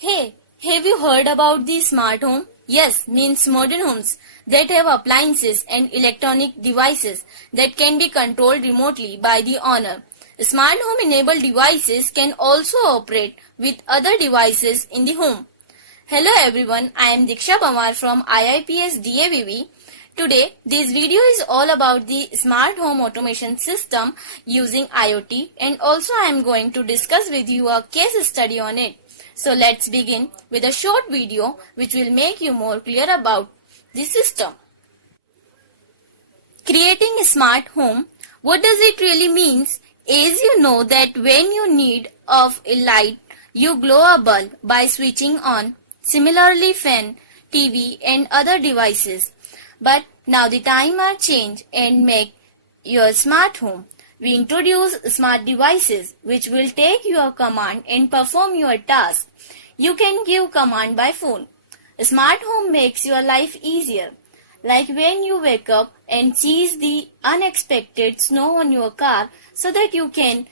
Hey, have you heard about the smart home? Yes, means modern homes that have appliances and electronic devices that can be controlled remotely by the owner. Smart home enabled devices can also operate with other devices in the home. Hello everyone, I am Diksha Pamar from IIPS DAVV. Today, this video is all about the smart home automation system using IoT, and also I am going to discuss with you a case study on it. So let's begin with a short video which will make you more clear about the system. Creating a smart home, what does it really means? As you know that when you need of a light, you glow a bulb by switching on. Similarly, fan, TV and other devices. But now the time are changed and make your smart home. We introduce smart devices which will take your command and perform your task. You can give command by phone. A smart home makes your life easier. Like when you wake up and sees the unexpected snow on your car so that you can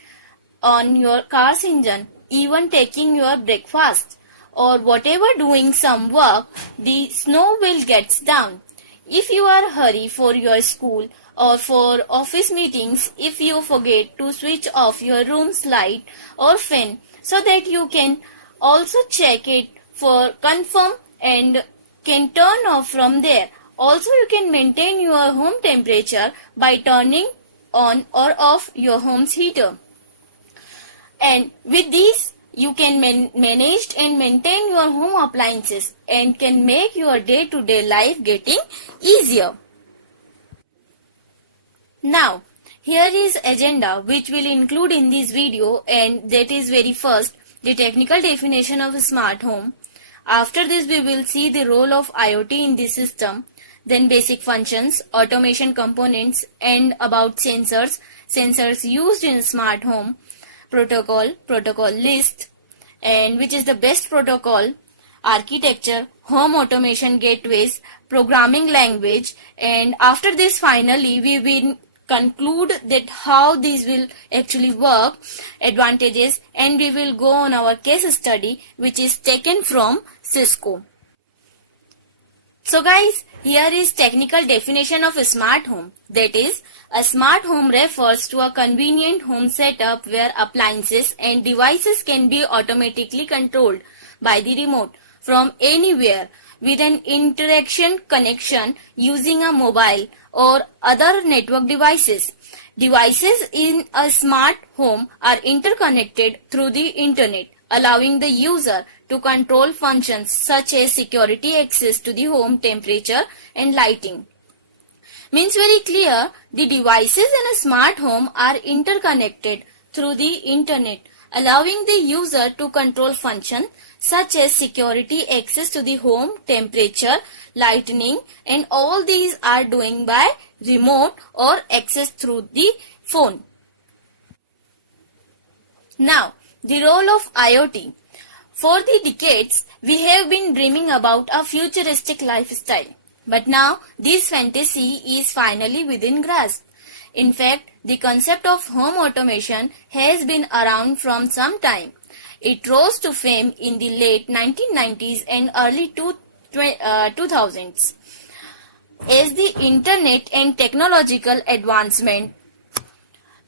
on your car's engine, even taking your breakfast or whatever doing some work, the snow will get down. If you are hurry for your school or for office meetings, if you forget to switch off your room's light or fan so that you can also check it for confirm and can turn off from there. Also you can maintain your home temperature by turning on or off your home's heater. And with these you can manage and maintain your home appliances and can make your day-to-day life getting easier. Now, here is agenda which will include in this video, and that is very first, the technical definition of a smart home. After this we will see the role of IoT in the system, then basic functions, automation components and about sensors used in a smart home, protocol list, and which is the best protocol, architecture, home automation gateways, programming language, and after this finally we will conclude that how these will actually work, advantages, and we will go on our case study which is taken from Cisco. So guys, here is technical definition of a smart home. That is, a smart home refers to a convenient home setup where appliances and devices can be automatically controlled by the remote from anywhere with an interaction connection using a mobile or other network devices. Devices in a smart home are interconnected through the internet, allowing the user to control functions such as security, access to the home, temperature and lighting. Means very clear, the devices in a smart home are interconnected through the internet, allowing the user to control functions such as security, access to the home, temperature, lighting, and all these are doing by remote or access through the phone. Now, the role of IoT. For the decades, we have been dreaming about a futuristic lifestyle. But now, this fantasy is finally within grasp. In fact, the concept of home automation has been around from some time. It rose to fame in the late 1990s and early 2000s. As the internet and technological advancement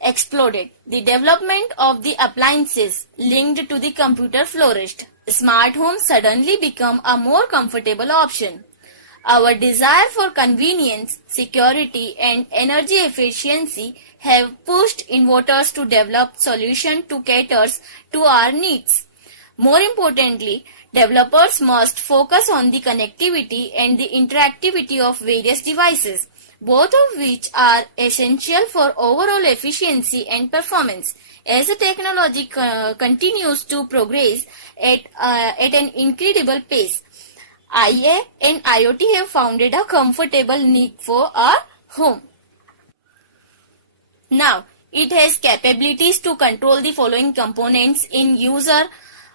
exploded, the development of the appliances linked to the computer flourished. Smart homes suddenly become a more comfortable option. Our desire for convenience, security and energy efficiency have pushed innovators to develop solutions to cater to our needs. More importantly, developers must focus on the connectivity and the interactivity of various devices, both of which are essential for overall efficiency and performance. As the technology continues to progress at an incredible pace, IA and IoT have founded a comfortable niche for our home. Now, it has capabilities to control the following components in user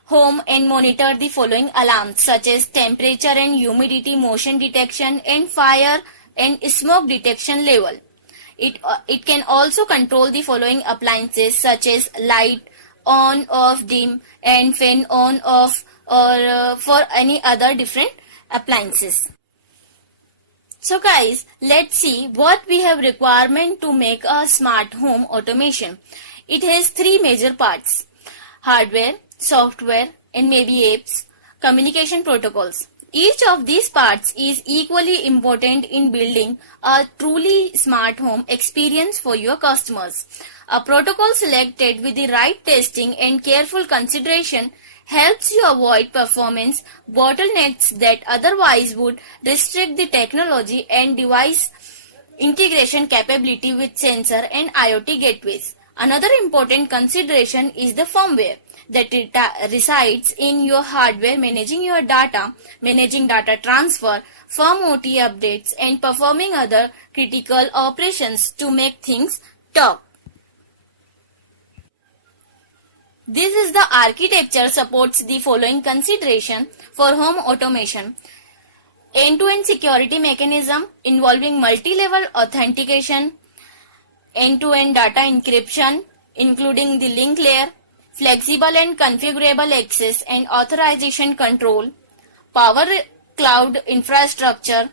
home and monitor the following alarms such as temperature and humidity, motion detection and fire and smoke detection level. It can also control the following appliances such as light, on, off, dim and fan on, off, or for any other different appliances. So guys, let's see what we have requirement to make a smart home automation. It has three major parts: hardware, software, and maybe apps, communication protocols. Each of these parts is equally important in building a truly smart home experience for your customers. A protocol selected with the right testing and careful consideration helps you avoid performance bottlenecks that otherwise would restrict the technology and device integration capability with sensor and IoT gateways. Another important consideration is the firmware that resides in your hardware, managing your data, managing data transfer, firm OT updates, and performing other critical operations to make things talk. This is the architecture supports the following consideration for home automation: end-to-end security mechanism involving multi-level authentication, end-to-end data encryption including the link layer, flexible and configurable access and authorization control, power cloud infrastructure,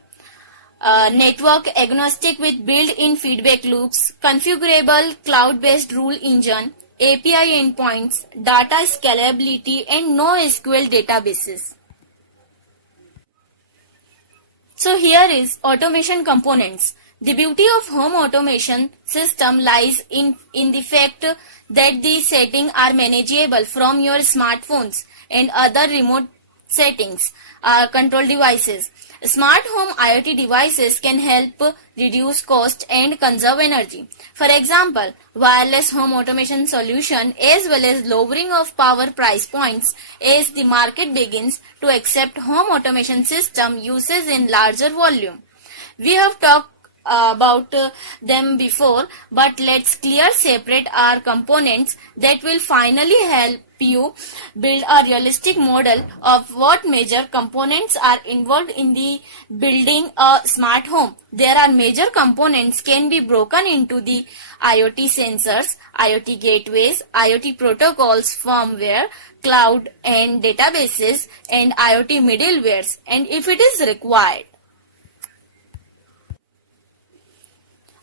network agnostic with built-in feedback loops, configurable cloud-based rule engine, API endpoints, data scalability, and NoSQL databases. So here is automation components. The beauty of home automation system lies in the fact that these settings are manageable from your smartphones and other remote settings control devices. Smart home IoT devices can help reduce cost and conserve energy. For example, wireless home automation solution as well as lowering of power price points as the market begins to accept home automation system uses in larger volume. We have talked about them before, but let's separate our components that will finally help you build a realistic model of what major components are involved in the building a smart home. There are major components can be broken into the IoT sensors, IoT gateways, IoT protocols, firmware, cloud and databases, and IoT middlewares, and if it is required.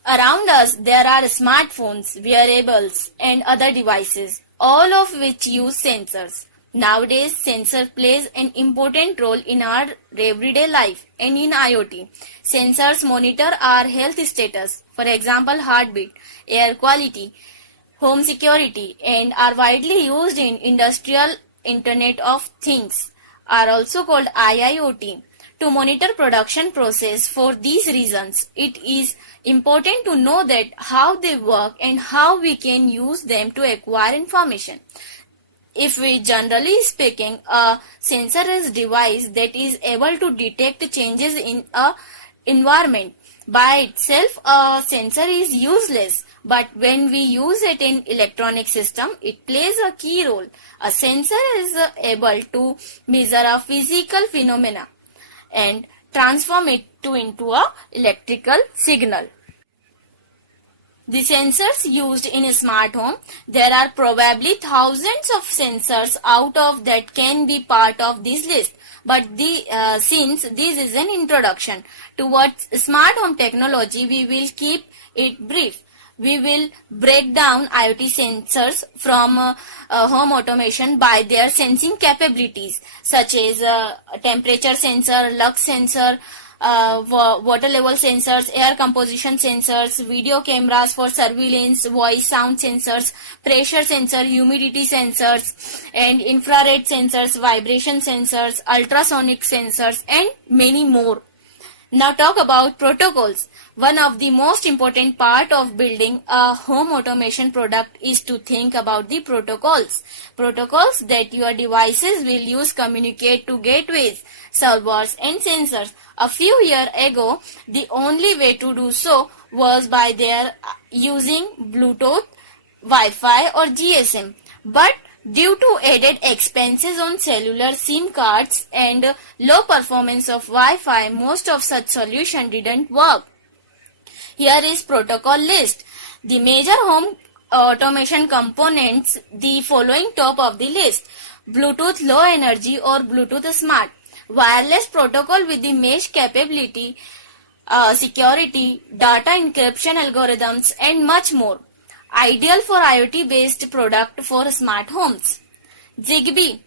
Around us, there are smartphones, wearables, and other devices, all of which use sensors. Nowadays, sensor plays an important role in our everyday life and in IoT. Sensors monitor our health status, for example, heartbeat, air quality, home security, and are widely used in industrial Internet of Things, are also called IIoT. To monitor production process for these reasons, it is important to know that how they work and how we can use them to acquire information. If we generally speaking, a sensor is a device that is able to detect changes in a environment. By itself, a sensor is useless, but when we use it in electronic system, it plays a key role. A sensor is able to measure a physical phenomena and transform it into a electrical signal. The sensors used in a smart home, there are probably thousands of sensors out of that can be part of this list. But since this is an introduction towards smart home technology, we will keep it brief. We will break down IoT sensors from home automation by their sensing capabilities, such as temperature sensor, lux sensor, water level sensors, air composition sensors, video cameras for surveillance, voice sound sensors, pressure sensor, humidity sensors, and infrared sensors, vibration sensors, ultrasonic sensors, and many more. Now talk about protocols. One of the most important part of building a home automation product is to think about the protocols. Protocols that your devices will use communicate to gateways, servers and sensors. A few years ago, the only way to do so was by their using Bluetooth, Wi-Fi or GSM. But due to added expenses on cellular SIM cards and low performance of Wi-Fi, most of such solutions didn't work. Here is protocol list. The major home automation components, the following top of the list: Bluetooth Low Energy or Bluetooth Smart, wireless protocol with the mesh capability, security, data encryption algorithms, and much more. Ideal for IoT based product for smart homes. Zigbee,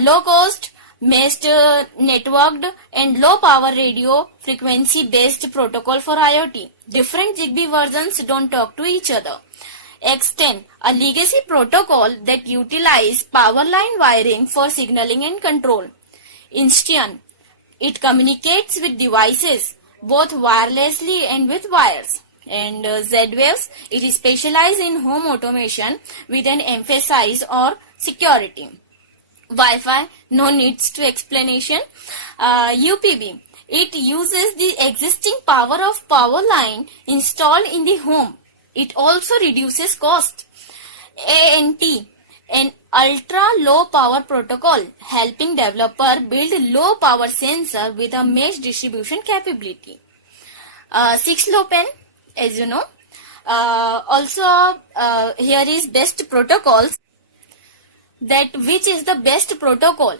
low cost, meshed, networked, and low power radio frequency based protocol for IoT. Different Zigbee versions don't talk to each other. X10, a legacy protocol that utilizes power line wiring for signaling and control. Insteon, it communicates with devices both wirelessly and with wires. And Z-Waves, it is specialized in home automation with an emphasis on security. Wi-Fi, no needs to explanation. UPB, it uses the existing power of power line installed in the home. It also reduces cost. ANT, an ultra low power protocol helping developer build low power sensor with a mesh distribution capability. 6LoWPAN, as you know. Here is best protocols, that which is the best protocol.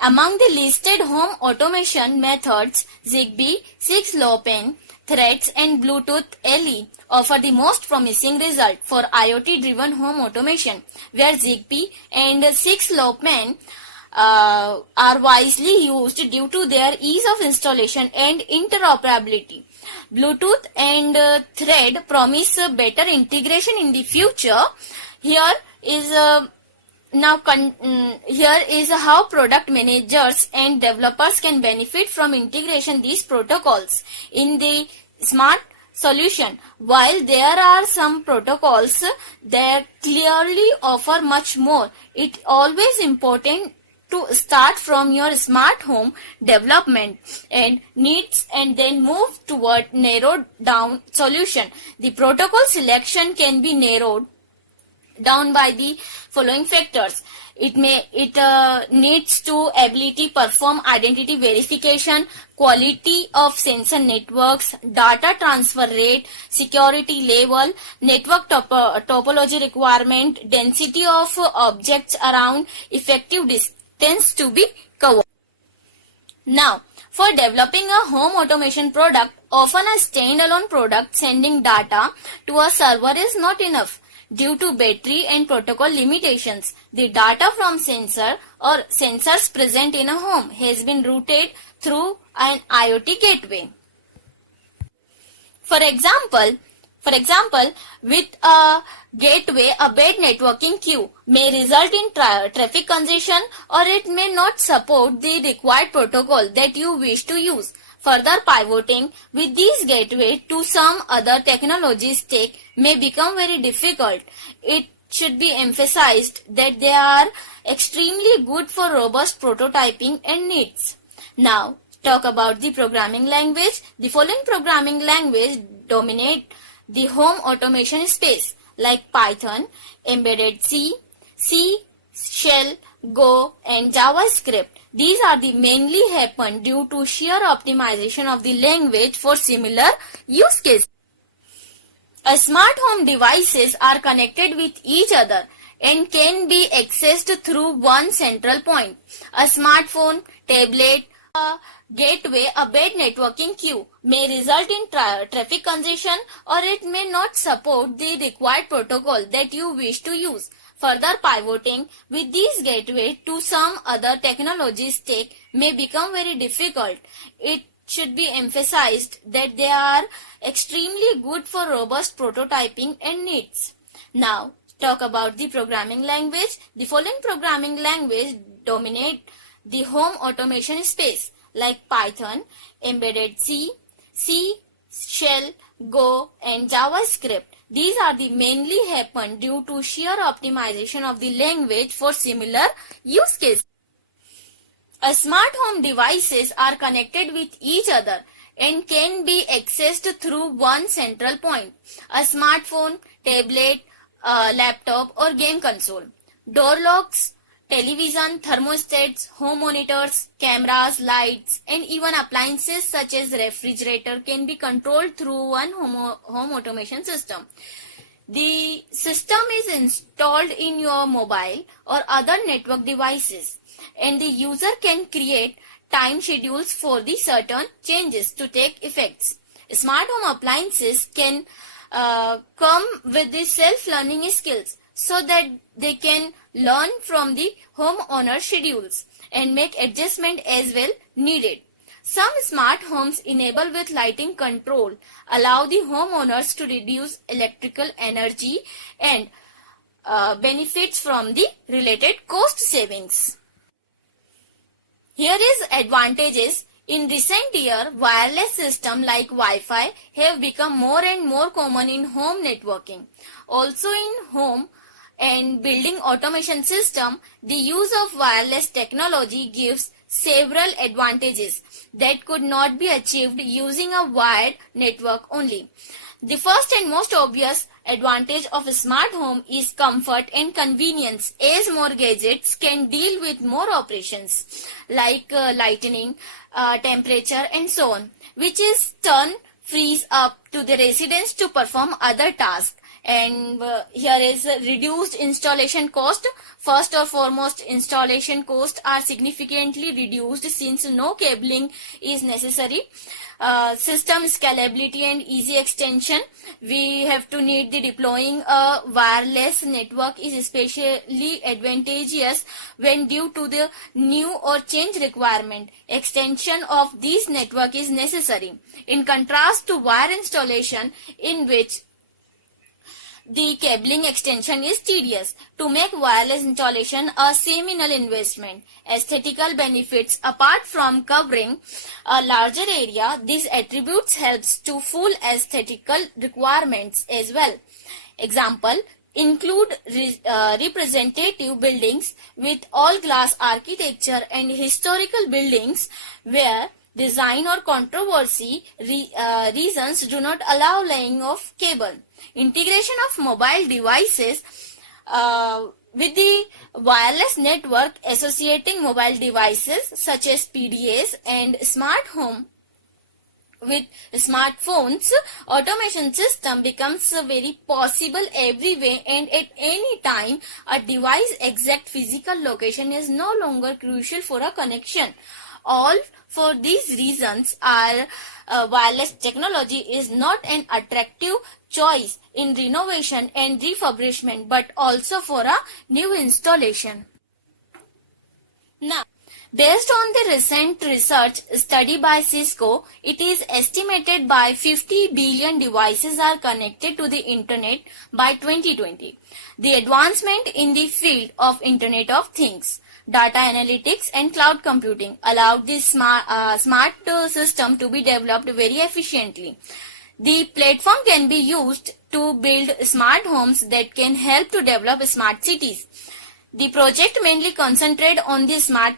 Among the listed home automation methods, Zigbee, 6LoWPAN, Threads and Bluetooth LE offer the most promising result for IoT-driven home automation, where Zigbee and 6LoWPAN are wisely used due to their ease of installation and interoperability. Bluetooth and Thread promise better integration in the future. Here is how product managers and developers can benefit from integration these protocols in the smart solution. While there are some protocols that clearly offer much more, it's always important to start from your smart home development and needs and then move toward narrowed down solution. The protocol selection can be narrowed down by the following factors. It needs to ability perform identity verification, quality of sensor networks, data transfer rate, security level, network topology requirement, density of objects around, effective distance to be covered. Now, for developing a home automation product, often a standalone product sending data to a server is not enough. Due to battery and protocol limitations, the data from sensor or sensors present in a home has been routed through an IoT gateway. For example, with a gateway, a bad networking queue may result in traffic congestion, or it may not support the required protocol that you wish to use. Further pivoting with these gateways to some other technology stack may become very difficult. It should be emphasized that they are extremely good for robust prototyping and needs. Now, talk about the programming language. The following programming language dominate the home automation space, like Python, Embedded C, Shell, Go, and JavaScript. These are the mainly happen due to sheer optimization of the language for similar use cases. A smart home devices are connected with each other and can be accessed through one central point. A smartphone, tablet, a gateway, a bad networking queue may result in traffic congestion, or it may not support the required protocol that you wish to use. Further pivoting with these gateways to some other technology stack may become very difficult. It should be emphasized that they are extremely good for robust prototyping and needs. Now, talk about the programming language. The following programming language dominate the home automation space, like Python, Embedded C, Shell, Go, and JavaScript. These are the mainly happen due to sheer optimization of the language for similar use cases. A smart home devices are connected with each other and can be accessed through one central point. A smartphone, tablet, laptop, or game console. Door locks, television, thermostats, home monitors, cameras, lights, and even appliances such as refrigerator can be controlled through one home automation system. The system is installed in your mobile or other network devices, and the user can create time schedules for the certain changes to take effects. Smart home appliances can come with the self-learning skills so that they can learn from the homeowner schedules and make adjustment as well needed. Some smart homes enabled with lighting control allow the homeowners to reduce electrical energy and benefits from the related cost savings. Here is advantages. In recent years, wireless systems like Wi-Fi have become more and more common in home networking. Also in home and building automation system, the use of wireless technology gives several advantages that could not be achieved using a wired network only. The first and most obvious advantage of a smart home is comfort and convenience, as more gadgets can deal with more operations like lighting, temperature and so on, which is turn frees up to the residents to perform other tasks. And here is reduced installation cost. First or foremost, installation costs are significantly reduced since no cabling is necessary. System scalability and easy extension. We have to need the deploying a wireless network is especially advantageous when due to the new or change requirement. Extension of this network is necessary. In contrast to wire installation, in which the cabling extension is tedious. To make wireless installation a seminal investment. Aesthetical benefits. Apart from covering a larger area, these attributes helps to full aesthetical requirements as well. Example include representative buildings with all glass architecture and historical buildings where design or controversy reasons do not allow laying of cable. Integration of mobile devices with the wireless network associating mobile devices such as PDAs and smart home with smartphones, automation system becomes very possible everywhere and at any time. A device exact physical location is no longer crucial for a connection. All for these reasons, our wireless technology is not an attractive choice in renovation and refurbishment, but also for a new installation. Now, based on the recent research study by Cisco, it is estimated by 50 billion devices are connected to the internet by 2020. The advancement in the field of Internet of Things, data analytics and cloud computing allowed this smart system to be developed very efficiently. The platform can be used to build smart homes that can help to develop smart cities. The project mainly concentrated on the smart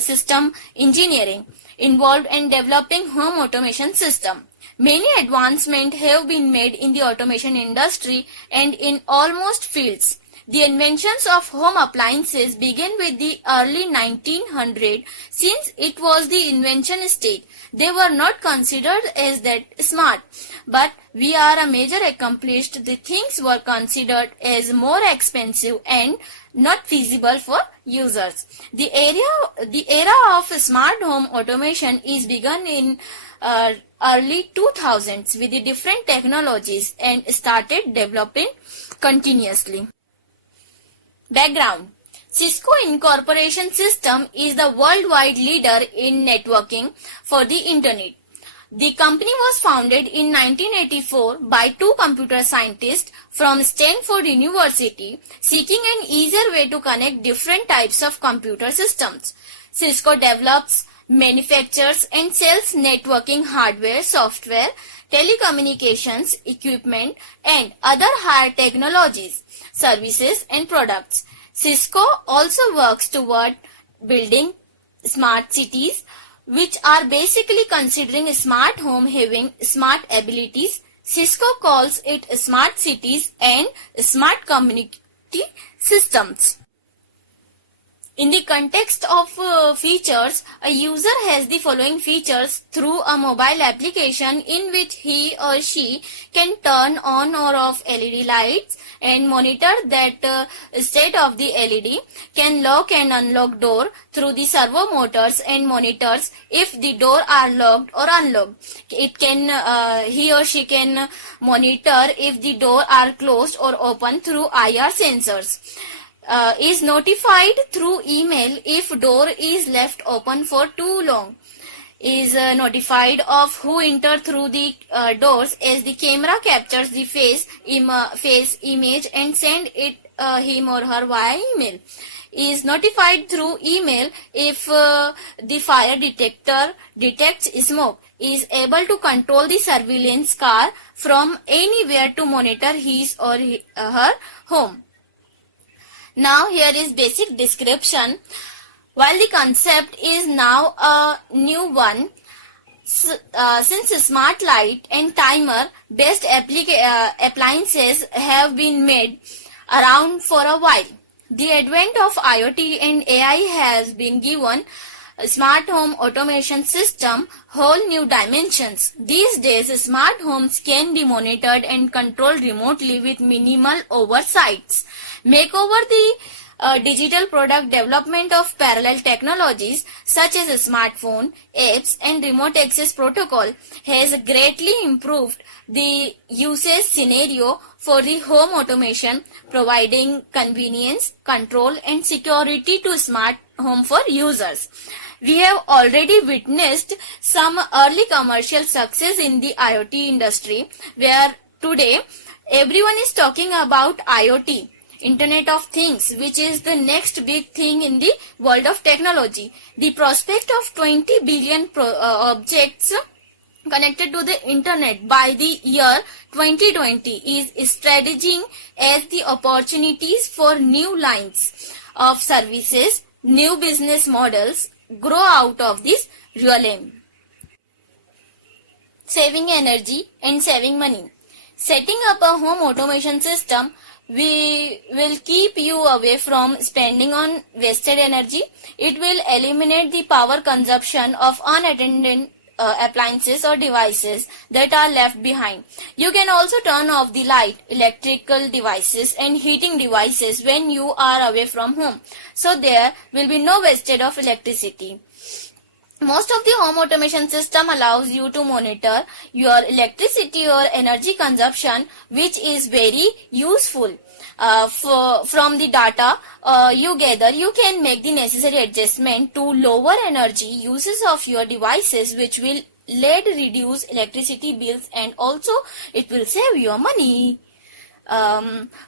system engineering involved in developing home automation system. Many advancements have been made in the automation industry and in almost fields. The inventions of home appliances began with the early 1900s. Since it was the invention stage, they were not considered as that smart. But we are a major accomplished. The things were considered as more expensive and not feasible for users. The era of smart home automation is begun in early 2000s with the different technologies and started developing continuously. Background. Cisco Incorporation System is the worldwide leader in networking for the Internet. The company was founded in 1984 by two computer scientists from Stanford University seeking an easier way to connect different types of computer systems. Cisco develops, manufactures and sells networking hardware, software, telecommunications, equipment and other higher technologies, services and products. Cisco also works toward building smart cities, which are basically considering a smart home having smart abilities. Cisco calls it smart cities and smart community systems. In the context of features, a user has the following features through a mobile application in which he or she can turn on or off LED lights and monitor that state of the LED, can lock and unlock door through the servo motors and monitors if the door are locked or unlocked. It can he or she can monitor if the door are closed or open through IR sensors. Is notified through email if door is left open for too long. Is notified of who entered through the doors as the camera captures the face image and send it him or her via email. Is notified through email if the fire detector detects smoke. Is able to control the surveillance car from anywhere to monitor his or her home. Now here is basic description. While the concept is now a new one, since smart light and timer based appliances have been made around for a while, the advent of IoT and AI has been given smart home automation system whole new dimensions. These days, smart homes can be monitored and controlled remotely with minimal oversights. Makeover the digital product development of parallel technologies such as a smartphone, apps and remote access protocol has greatly improved the usage scenario for the home automation, providing convenience, control and security to smart home for users. We have already witnessed some early commercial success in the IoT industry, where today everyone is talking about IoT, Internet of Things, which is the next big thing in the world of technology. The prospect of 20 billion objects connected to the internet by the year 2020 is strategizing as the opportunities for new lines of services, new business models grow out of this realm. Saving energy and saving money. Setting up a home automation system will keep you away from spending on wasted energy. It will eliminate the power consumption of unattended appliances or devices that are left behind. You can also turn off the light, electrical devices and heating devices when you are away from home. So there will be no wastage of electricity. Most of the home automation system allows you to monitor your electricity or energy consumption, which is very useful. From the data you gather, you can make the necessary adjustment to lower energy uses of your devices, which will lead reduce electricity bills and also it will save your money.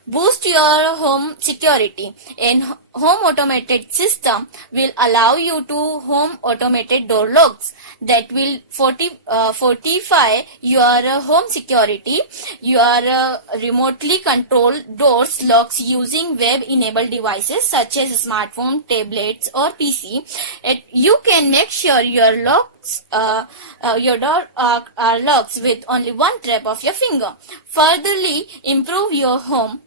Boost your home security. An home automated system will allow you to home automated door locks that will fortify your home security. Your remotely controlled doors locks using web enabled devices such as smartphone, tablets or PC. You can make sure your locks your door are locks with only one tap of your finger. Furtherly, improve your home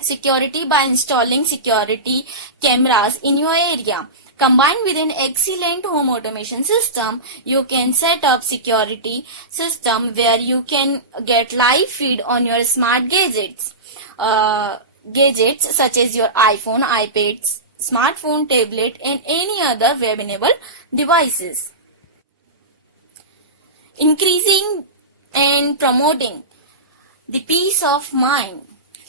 security by installing security cameras in your area. Combined with an excellent home automation system, you can set up security system where you can get live feed on your smart gadgets. Gadgets such as your iPhone, iPad, smartphone, tablet and any other web-enabled devices. Increasing and promoting the peace of mind.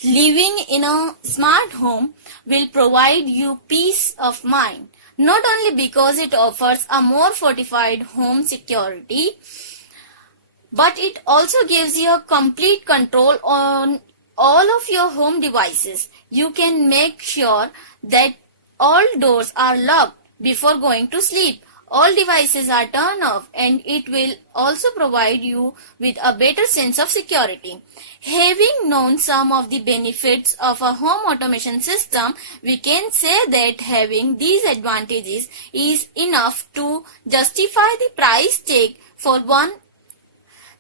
Living in a smart home will provide you peace of mind, not only because it offers a more fortified home security, but it also gives you a complete control on all of your home devices. You can make sure that all doors are locked before going to sleep. All devices are turned off and it will also provide you with a better sense of security. Having known some of the benefits of a home automation system, we can say that having these advantages is enough to justify the price tag for one.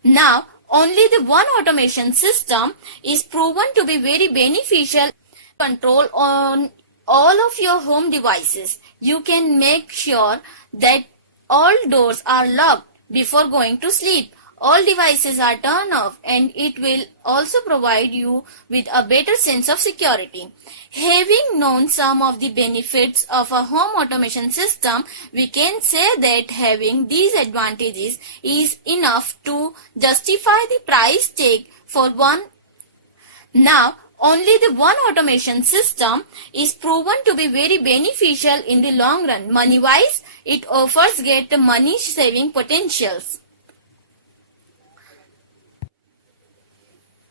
Now, only the one automation system is proven to be very beneficial control on all of your home devices. You can make sure that all doors are locked before going to sleep. All devices are turned off, and it will also provide you with a better sense of security. Having known some of the benefits of a home automation system, we can say that having these advantages is enough to justify the price tag for one. Now, only the one automation system is proven to be very beneficial in the long run. Money-wise, it offers great money-saving potentials.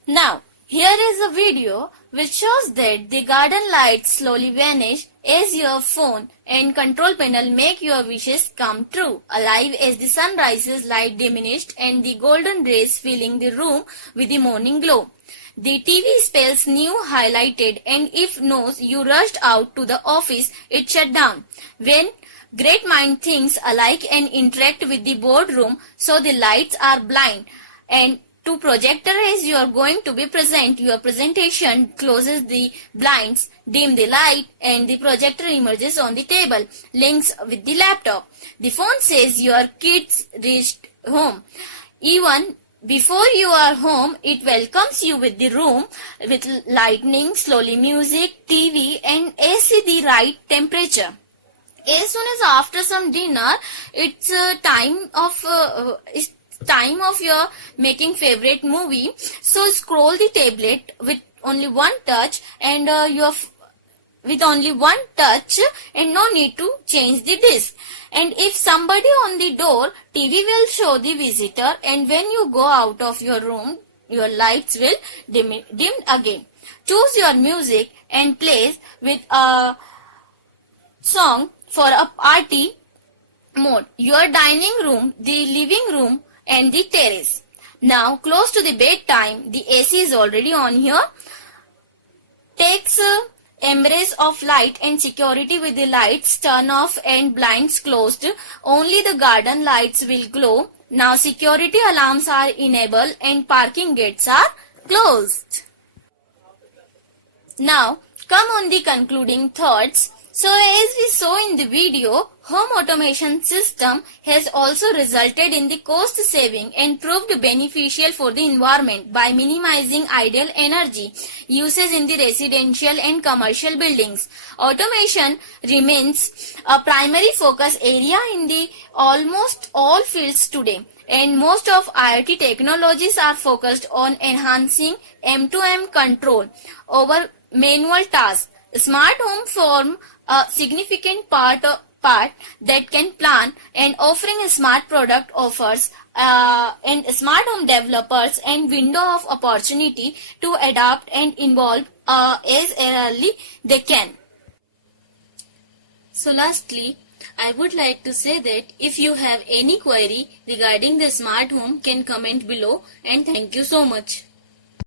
Now, here is a video which shows that the garden lights slowly vanish as your phone and control panel make your wishes come true. Alive as the sun rises, light diminished and the golden rays filling the room with the morning glow. The TV spells new highlighted, and if knows you rushed out to the office, it shut down. When great mind thinks alike and interact with the boardroom, so the lights are blind and to projector as you are going to be present, your presentation closes the blinds, dim the light, and the projector emerges on the table, links with the laptop. The phone says your kids reached home. Even before you are home, it welcomes you with the room with lightning, slowly music, TV, and AC the right temperature. As soon as after some dinner, it's time of your making favorite movie. So scroll the tablet with only one touch, and with only one touch, and no need to change the disc. And if somebody on the door, TV will show the visitor, and when you go out of your room, your lights will dim again. Choose your music and play with a song for a party mode. Your dining room, the living room, and the terrace. Now, close to the bedtime, the AC is already on here. Takes embrace of light and security with the lights turn off and blinds closed. Only the garden lights will glow. Now, security alarms are enabled and parking gates are closed. Now, come on the concluding thoughts. So as we saw in the video, home automation system has also resulted in the cost saving and proved beneficial for the environment by minimizing idle energy usage in the residential and commercial buildings. Automation remains a primary focus area in the almost all fields today, and most of IoT technologies are focused on enhancing M2M control over manual tasks. Smart home form a significant part that can plan, and offering a smart product offers and smart home developers and window of opportunity to adapt and involve as early they can. So lastly, I would like to say that if you have any query regarding the smart home, can comment below, and thank you so much.